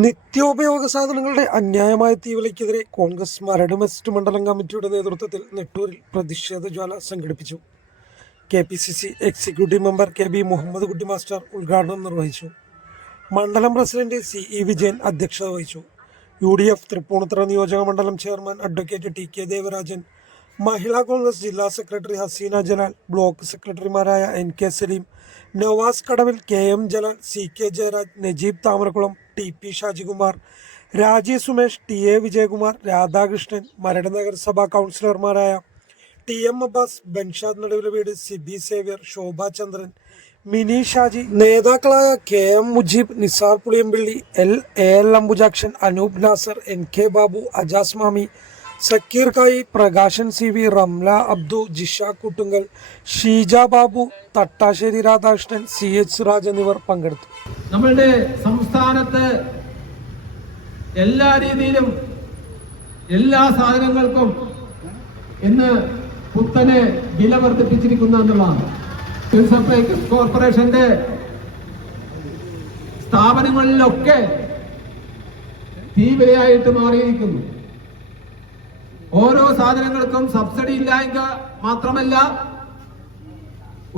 നിത്യോപയോഗ സാധനങ്ങളുടെ അന്യായമായ തീവിലയ്ക്കെതിരെ കോൺഗ്രസ് മരട് വെസ്റ്റ് മണ്ഡലം കമ്മിറ്റിയുടെ നേതൃത്വത്തിൽ നെട്ടൂരിൽ പ്രതിഷേധ ജ്വാല സംഘടിപ്പിച്ചു. K P C C executive member K B Muhammad Kutty master ഉദ്ഘാടനം നിർവഹിച്ചു. മണ്ഡലം പ്രസിഡന്റ് സി ഇ വിജയൻ അധ്യക്ഷത വഹിച്ചു. യു ഡി എഫ് തൃപ്പൂണിത്തുറ നിയോജക മണ്ഡലം chairman advocate T K Devarajan Mahila Congress ജില്ലാ സെക്രട്ടറി ഹസീന ജലാൽ ബ്ലോക്ക് സെക്രട്ടറിമാരായ N K Saleem Navas Kadavil K M Jalal C K Jayaraj Najeeb Thamarakkulam T P Shajikumar Rajeev Sumesh T A Vijayakumar Radhakrishnan Maradu നഗരസഭാ കൗൺസിലർമാരായ T M Abbas Banshad നടുവിലെ വീട് Sibi Xavier Shobha Chandran Mini Shaji നേതാക്കളായ K M Mujeeb Nisar Puliyampilly L A L Ambujakshan Anoop Nasar N K Babu Ajas Mami Sakkeer Kayi Prakashan C V Ramla Abdu Jisha Kuttungal Sheeja Babu Thattassery Radhakrishnan C H Suraj എന്നിവർ പങ്കെടുത്തു. നമ്മളുടെ സംസ്ഥാനത്ത് എല്ലാ രീതിയിലും എല്ലാ സാധനങ്ങൾക്കും ഇന്ന് കുത്തനെ വില വർദ്ധിപ്പിച്ചിരിക്കുന്നു കോർപ്പറേഷന്റെ സ്ഥാപനങ്ങളിലൊക്കെ തീവ്രയായിട്ട് മാറിയിരിക്കുന്നു. ഓരോ സാധനങ്ങൾക്കും സബ്സിഡി ഇല്ലായ്മ മാത്രമല്ല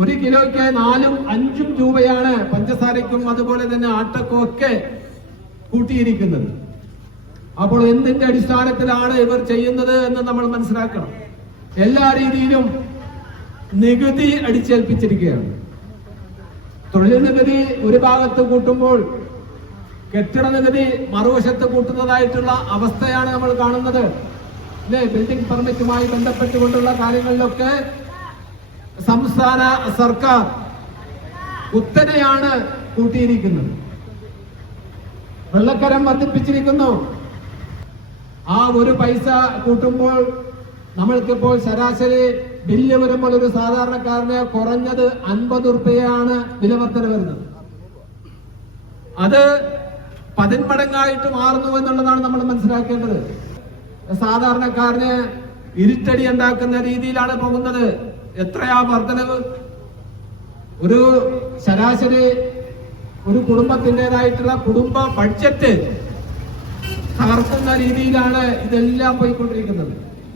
ഒരു കിലോയ്ക്ക് നാലും അഞ്ചും രൂപയാണ് പഞ്ചസാരയ്ക്കും അതുപോലെ തന്നെ ആട്ടക്കും ഒക്കെ കൂട്ടിയിരിക്കുന്നത്. അപ്പോൾ എന്തിന്റെ അടിസ്ഥാനത്തിലാണ് ഇവർ ചെയ്യുന്നത് എന്ന് നമ്മൾ മനസ്സിലാക്കണം. എല്ലാ രീതിയിലും നികുതി അടിച്ചേൽപ്പിച്ചിരിക്കുകയാണ്. തൊഴിൽ നികുതി ഒരു ഭാഗത്ത് കൂട്ടുമ്പോൾ കെട്ടിട നികുതി മറുവശത്ത് കൂട്ടുന്നതായിട്ടുള്ള അവസ്ഥയാണ് നമ്മൾ കാണുന്നത്. ബിൽഡിംഗ് പെർമിറ്റുമായി ബന്ധപ്പെട്ടുകൊണ്ടുള്ള കാര്യങ്ങളിലൊക്കെ സംസ്ഥാന സർക്കാർ കുത്തനെയാണ് കൂട്ടിയിരിക്കുന്നത്. വെള്ളക്കരം വർദ്ധിപ്പിച്ചിരിക്കുന്നു. ആ ഒരു പൈസ കൂട്ടുമ്പോൾ നമ്മൾക്കിപ്പോൾ ശരാശരി ബില്ല് വരുമ്പോൾ ഒരു സാധാരണക്കാരന് കുറഞ്ഞത് അൻപത് റുപ്യയാണ് വിലവർദ്ധന വരുന്നത്. അത് പതിന്മടങ്ങായിട്ട് മാറുന്നു എന്നുള്ളതാണ് നമ്മൾ മനസ്സിലാക്കേണ്ടത്. സാധാരണക്കാരന് ഇരുട്ടടി ഉണ്ടാക്കുന്ന രീതിയിലാണ് പോകുന്നത്. എത്രയാ വർധനവ്? ഒരു ശരാശരി ഒരു കുടുംബത്തിന്റെതായിട്ടുള്ള കുടുംബ ബഡ്ജറ്റ് തകർക്കുന്ന രീതിയിലാണ് ഇതെല്ലാം പോയിക്കൊണ്ടിരിക്കുന്നത്.